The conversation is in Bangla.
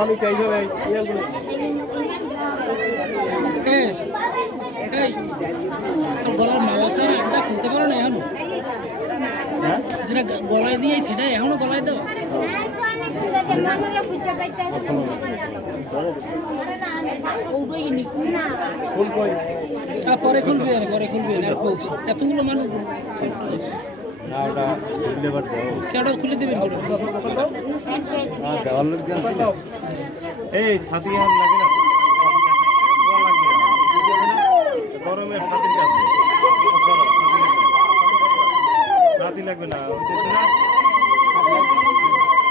আমি চাই যাবে ইয়াগুলো তোর গলার মালা স্যার একটা খুলতে পারো না এখনো যেটা গলায় দিয়ে সেটা এখনো গলায় দাও পরে খুলবে না পরে খুলবে না বলছি এতগুলো মানুষ কেউটা খুলে দেবেন এই সাথী এখন লাগে না গরমের সাথী লাগবে সাথী লাগবে না